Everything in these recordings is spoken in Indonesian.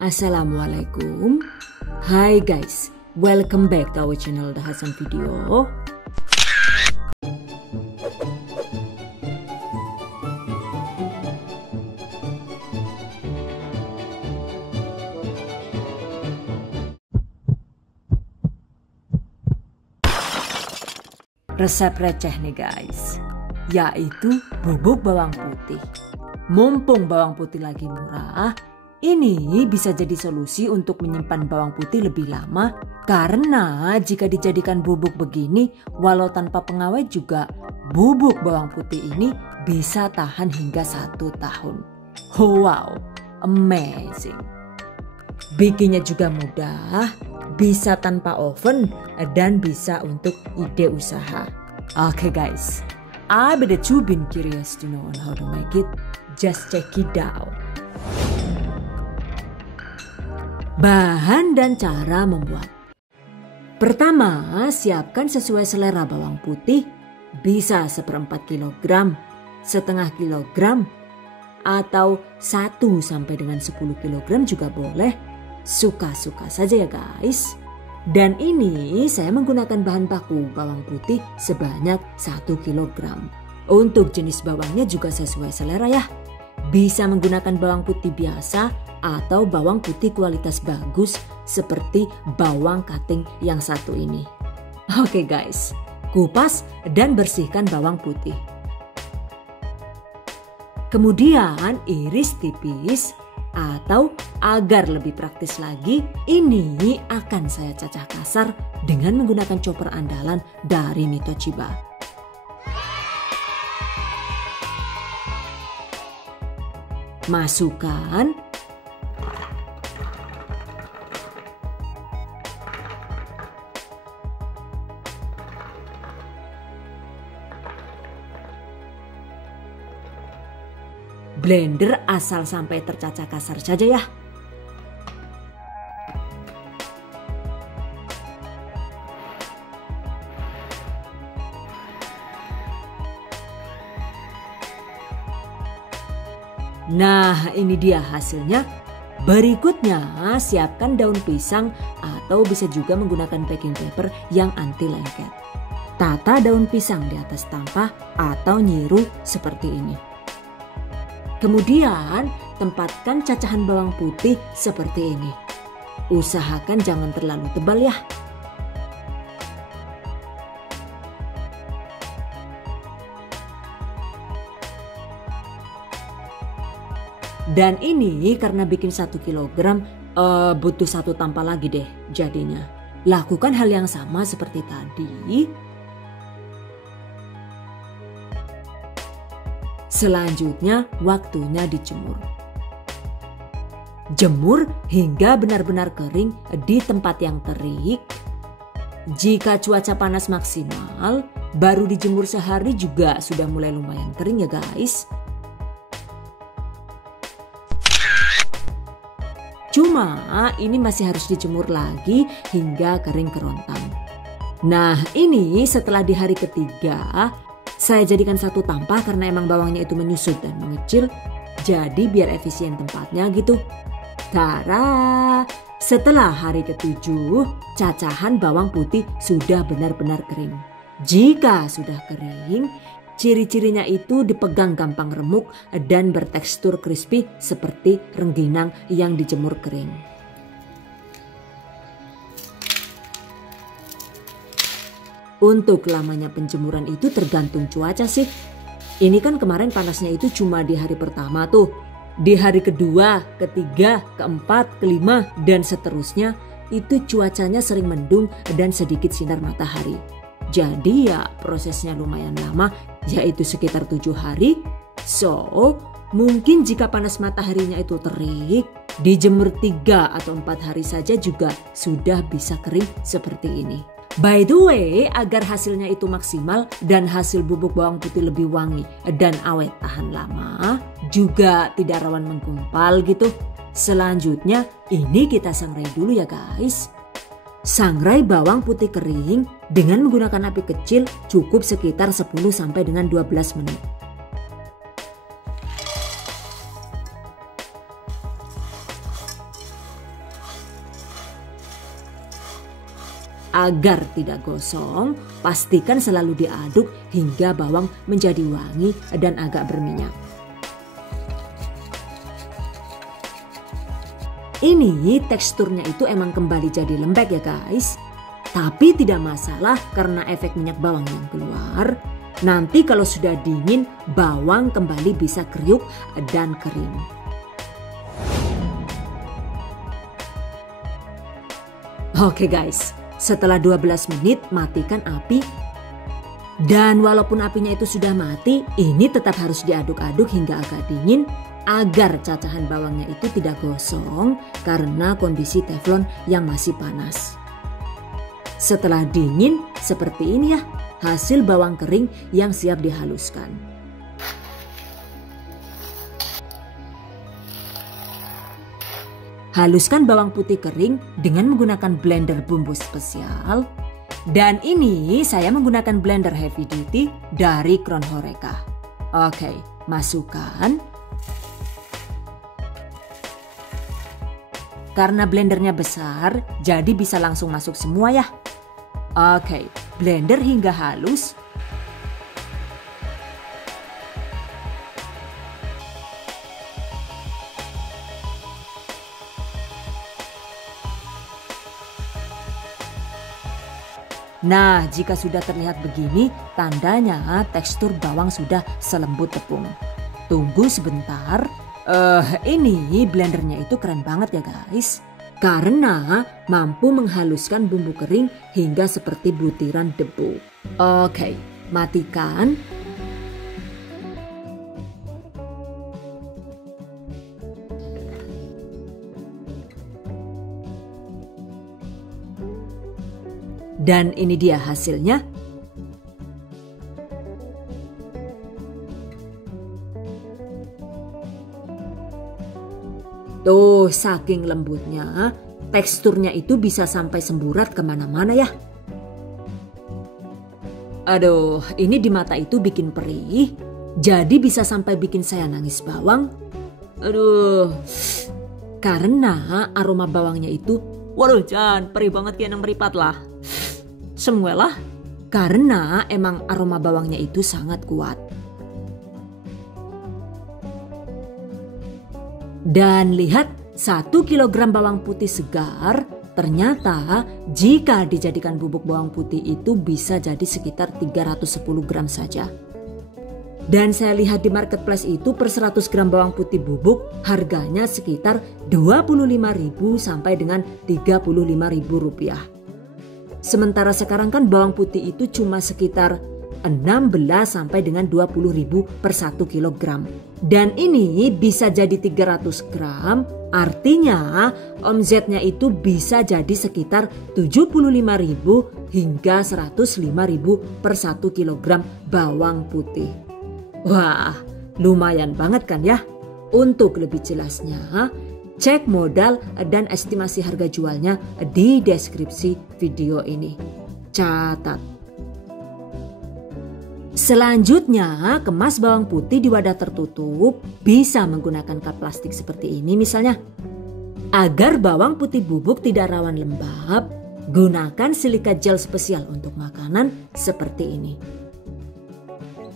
Assalamualaikum. Hai guys, welcome back to our channel The Hasan Video. Resep receh nih guys, yaitu bubuk bawang putih. Mumpung bawang putih lagi murah, ini bisa jadi solusi untuk menyimpan bawang putih lebih lama. Karena jika dijadikan bubuk begini, walau tanpa pengawet juga, bubuk bawang putih ini bisa tahan hingga 1 tahun. Wow, amazing. Bikinnya juga mudah, bisa tanpa oven, dan bisa untuk ide usaha. Oke guys, I bet you been curious to know on how to make it. Just check it out. Bahan dan cara membuat. Pertama, siapkan sesuai selera bawang putih, bisa 1/4 kilogram, setengah kilogram, atau 1 sampai dengan 10 kilogram juga boleh. Suka-suka saja ya guys. Dan ini saya menggunakan bahan baku bawang putih sebanyak 1 kilogram. Untuk jenis bawangnya juga sesuai selera ya. Bisa menggunakan bawang putih biasa atau bawang putih kualitas bagus seperti bawang kating yang satu ini. Oke guys, kupas dan bersihkan bawang putih. Kemudian iris tipis, atau agar lebih praktis lagi, ini akan saya cacah kasar dengan menggunakan chopper andalan dari Mito Chiba. Masukkan blender asal sampai tercacah kasar saja ya. Nah, ini dia hasilnya. Berikutnya, siapkan daun pisang atau bisa juga menggunakan baking paper yang anti lengket. Tata daun pisang di atas tampah atau nyiru seperti ini. Kemudian, tempatkan cacahan bawang putih seperti ini. Usahakan jangan terlalu tebal ya. Dan ini karena bikin 1 kilogram butuh 1 tampah lagi deh jadinya. Lakukan hal yang sama seperti tadi. Selanjutnya waktunya dijemur. Jemur hingga benar-benar kering di tempat yang terik. Jika cuaca panas maksimal, baru dijemur sehari juga sudah mulai lumayan kering ya guys. Cuma ini masih harus dijemur lagi hingga kering kerontang. Nah ini setelah di hari ketiga, saya jadikan 1 tampah karena emang bawangnya itu menyusut dan mengecil. Jadi biar efisien tempatnya gitu. Tara! Setelah hari ke-7, cacahan bawang putih sudah benar-benar kering. Jika sudah kering, ciri-cirinya itu dipegang gampang remuk dan bertekstur crispy seperti rengginang yang dijemur kering. Untuk lamanya penjemuran itu tergantung cuaca sih. Ini kan kemarin panasnya itu cuma di hari pertama tuh. Di hari kedua, ketiga, keempat, kelima, dan seterusnya itu cuacanya sering mendung dan sedikit sinar matahari. Jadi ya prosesnya lumayan lama, yaitu sekitar 7 hari. So, mungkin jika panas mataharinya itu terik, dijemur 3 atau 4 hari saja juga sudah bisa kering seperti ini. By the way, agar hasilnya itu maksimal dan hasil bubuk bawang putih lebih wangi dan awet tahan lama, juga tidak rawan menggumpal gitu. Selanjutnya, ini kita sangrai dulu ya guys. Sangrai bawang putih kering dengan menggunakan api kecil cukup sekitar 10 sampai dengan 12 menit. Agar tidak gosong, pastikan selalu diaduk hingga bawang menjadi wangi dan agak berminyak. Ini teksturnya itu emang kembali jadi lembek ya guys. Tapi tidak masalah karena efek minyak bawang yang keluar. Nanti kalau sudah dingin, bawang kembali bisa kriuk dan kering. Oke guys, setelah 12 menit matikan api. Dan walaupun apinya itu sudah mati, ini tetap harus diaduk-aduk hingga agak dingin agar cacahan bawangnya itu tidak gosong karena kondisi teflon yang masih panas. Setelah dingin seperti ini ya, hasil bawang kering yang siap dihaluskan. Haluskan bawang putih kering dengan menggunakan blender bumbu spesial. Dan ini saya menggunakan blender heavy duty dari Crown Horeca. Oke, masukkan. Karena blendernya besar, jadi bisa langsung masuk semua ya. Oke, blender hingga halus. Nah, jika sudah terlihat begini, tandanya tekstur bawang sudah selembut tepung. Tunggu sebentar. Ini blendernya itu keren banget ya guys. Karena mampu menghaluskan bumbu kering hingga seperti butiran debu. Oke, matikan. Dan ini dia hasilnya. Tuh, saking lembutnya, teksturnya itu bisa sampai semburat kemana-mana ya. Aduh, ini di mata itu bikin perih. Jadi bisa sampai bikin saya nangis bawang. Aduh, karena aroma bawangnya itu, waduh jangan perih banget kayak yang meripat lah. Semualah, karena emang aroma bawangnya itu sangat kuat. Dan lihat 1 kilogram bawang putih segar, ternyata jika dijadikan bubuk bawang putih itu bisa jadi sekitar 310 gram saja. Dan saya lihat di marketplace itu per 100 gram bawang putih bubuk harganya sekitar 25.000 sampai dengan 35.000 rupiah. Sementara sekarang kan bawang putih itu cuma sekitar 16 sampai dengan 20.000 per 1 kilogram. Dan ini bisa jadi 300 gram, artinya omzetnya itu bisa jadi sekitar 75.000 hingga 105.000 per 1 kilogram bawang putih. Wah, lumayan banget kan ya? Untuk lebih jelasnya, cek modal dan estimasi harga jualnya di deskripsi video ini. Catat. Selanjutnya, kemas bawang putih di wadah tertutup, bisa menggunakan kap plastik seperti ini misalnya. Agar bawang putih bubuk tidak rawan lembab, gunakan silika gel spesial untuk makanan seperti ini.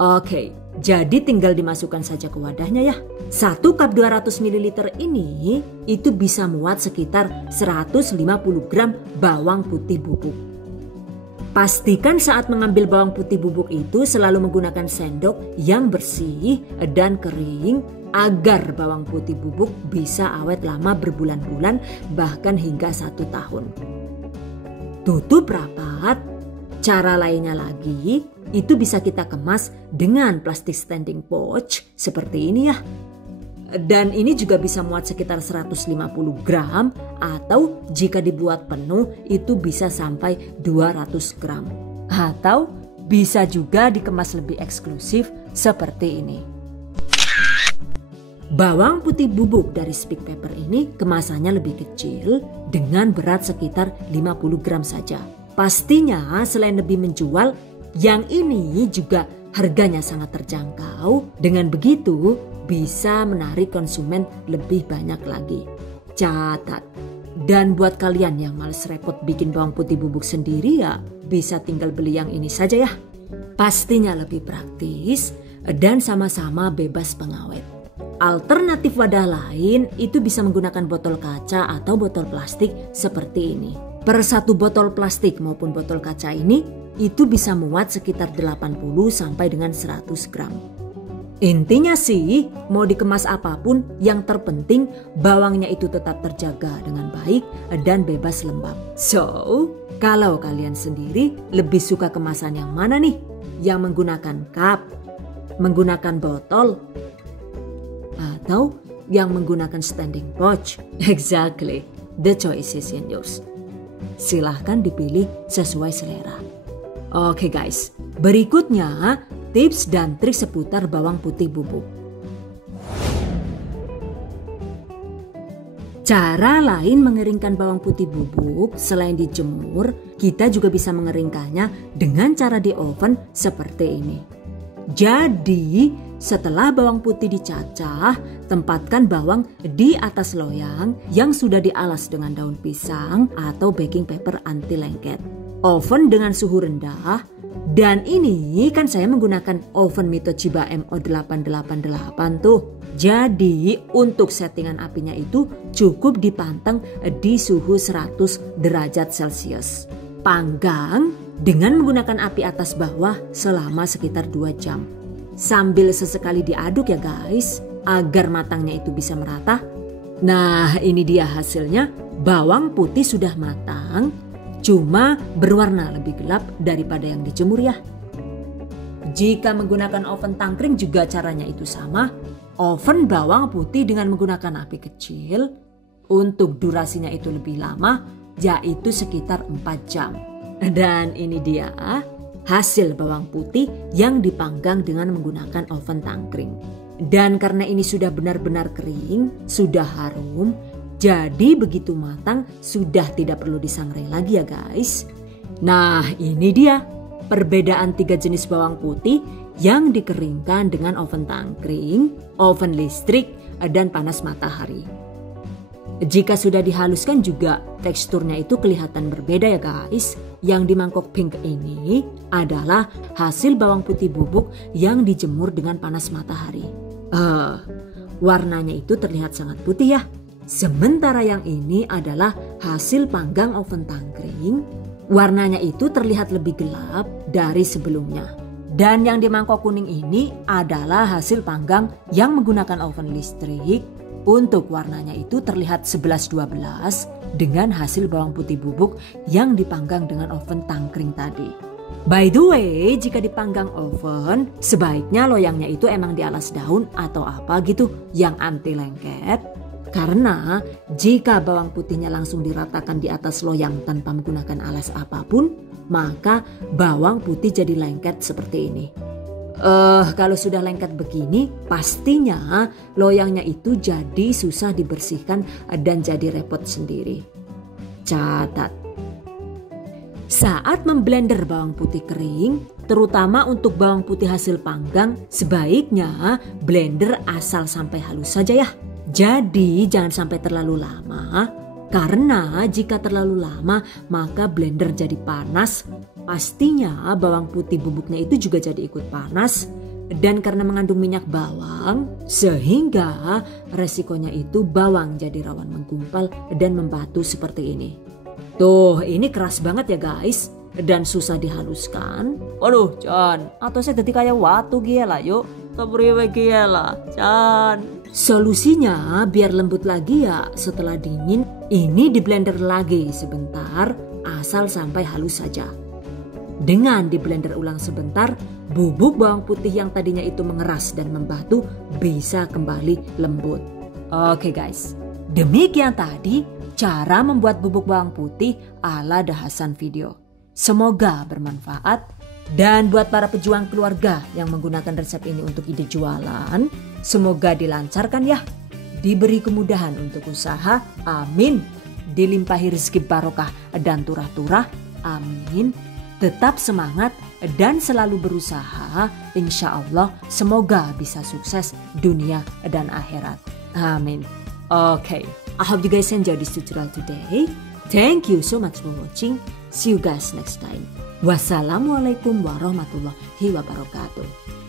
Oke, jadi tinggal dimasukkan saja ke wadahnya ya. 1 cup 200 ml ini itu bisa muat sekitar 150 gram bawang putih bubuk. Pastikan saat mengambil bawang putih bubuk itu selalu menggunakan sendok yang bersih dan kering agar bawang putih bubuk bisa awet lama berbulan-bulan bahkan hingga 1 tahun. Tutup rapat. Cara lainnya lagi itu bisa kita kemas dengan plastik standing pouch seperti ini ya. Dan ini juga bisa muat sekitar 150 gram atau jika dibuat penuh itu bisa sampai 200 gram. Atau bisa juga dikemas lebih eksklusif seperti ini. Bawang putih bubuk dari Speak Pepper ini kemasannya lebih kecil dengan berat sekitar 50 gram saja. Pastinya selain lebih menjual, yang ini juga harganya sangat terjangkau. Dengan begitu bisa menarik konsumen lebih banyak lagi. Catat, Dan buat kalian yang males repot bikin bawang putih bubuk sendiri ya bisa tinggal beli yang ini saja ya. Pastinya lebih praktis dan sama-sama bebas pengawet. Alternatif wadah lain itu bisa menggunakan botol kaca atau botol plastik seperti ini. Per satu botol plastik maupun botol kaca ini itu bisa muat sekitar 80 sampai dengan 100 gram. Intinya sih mau dikemas apapun yang terpenting bawangnya itu tetap terjaga dengan baik dan bebas lembab. So, kalau kalian sendiri lebih suka kemasan yang mana nih? Yang menggunakan cup, menggunakan botol, atau yang menggunakan standing pouch? Exactly, the choice is in yours. Silahkan dipilih sesuai selera. Oke guys, berikutnya tips dan trik seputar bawang putih bubuk. Cara lain mengeringkan bawang putih bubuk selain dijemur, kita juga bisa mengeringkannya dengan cara di oven seperti ini. Jadi, setelah bawang putih dicacah, tempatkan bawang di atas loyang yang sudah dialas dengan daun pisang atau baking paper anti lengket. Oven dengan suhu rendah. Dan ini kan saya menggunakan oven Mitochiba MO888 tuh. Jadi untuk settingan apinya itu cukup dipanteng di suhu 100 derajat Celcius. Panggang dengan menggunakan api atas bawah selama sekitar 2 jam. Sambil sesekali diaduk ya guys, agar matangnya itu bisa merata. Nah ini dia hasilnya, bawang putih sudah matang. Cuma berwarna lebih gelap daripada yang dijemur ya. Jika menggunakan oven tangkring juga caranya itu sama. Oven bawang putih dengan menggunakan api kecil. Untuk durasinya itu lebih lama, yaitu sekitar 4 jam. Dan ini dia hasil bawang putih yang dipanggang dengan menggunakan oven tangkring. Dan karena ini sudah benar-benar kering, sudah harum, jadi begitu matang sudah tidak perlu disangrai lagi ya guys. Nah ini dia perbedaan 3 jenis bawang putih yang dikeringkan dengan oven tangkring, oven listrik, dan panas matahari. Jika sudah dihaluskan juga teksturnya itu kelihatan berbeda ya guys. Yang di mangkok pink ini adalah hasil bawang putih bubuk yang dijemur dengan panas matahari. Warnanya itu terlihat sangat putih ya. Sementara yang ini adalah hasil panggang oven tangkring. Warnanya itu terlihat lebih gelap dari sebelumnya. Dan yang di mangkok kuning ini adalah hasil panggang yang menggunakan oven listrik. Untuk warnanya itu terlihat 11-12 dengan hasil bawang putih bubuk yang dipanggang dengan oven tangkring tadi. By the way, jika dipanggang oven, sebaiknya loyangnya itu emang dialas daun atau apa gitu yang anti lengket. Karena jika bawang putihnya langsung diratakan di atas loyang tanpa menggunakan alas apapun, maka bawang putih jadi lengket seperti ini. Kalau sudah lengket begini, pastinya loyangnya itu jadi susah dibersihkan dan jadi repot sendiri. Catat. Saat memblender bawang putih kering, terutama untuk bawang putih hasil panggang, sebaiknya blender asal sampai halus saja ya. Jadi jangan sampai terlalu lama, karena jika terlalu lama maka blender jadi panas. Pastinya bawang putih bubuknya itu juga jadi ikut panas. Dan karena mengandung minyak bawang, sehingga resikonya itu bawang jadi rawan menggumpal dan membatu seperti ini. Tuh ini keras banget ya guys, dan susah dihaluskan. Waduh Chan, atau saya jadi kayak watu gila yuk. Kepriwe gila Chan. Solusinya biar lembut lagi ya setelah dingin, ini di blender lagi sebentar asal sampai halus saja. Dengan di blender ulang sebentar, bubuk bawang putih yang tadinya itu mengeras dan membatu bisa kembali lembut. Oke guys, demikian tadi cara membuat bubuk bawang putih ala The Hasan video. Semoga bermanfaat. Dan buat para pejuang keluarga yang menggunakan resep ini untuk ide jualan, semoga dilancarkan ya. Diberi kemudahan untuk usaha, amin. Dilimpahi rezeki barokah dan turah-turah, amin. Tetap semangat dan selalu berusaha, insya Allah semoga bisa sukses dunia dan akhirat, amin. Oke. I hope you guys enjoy this tutorial today. Thank you so much for watching. See you guys next time. Wassalamualaikum warahmatullahi wabarakatuh.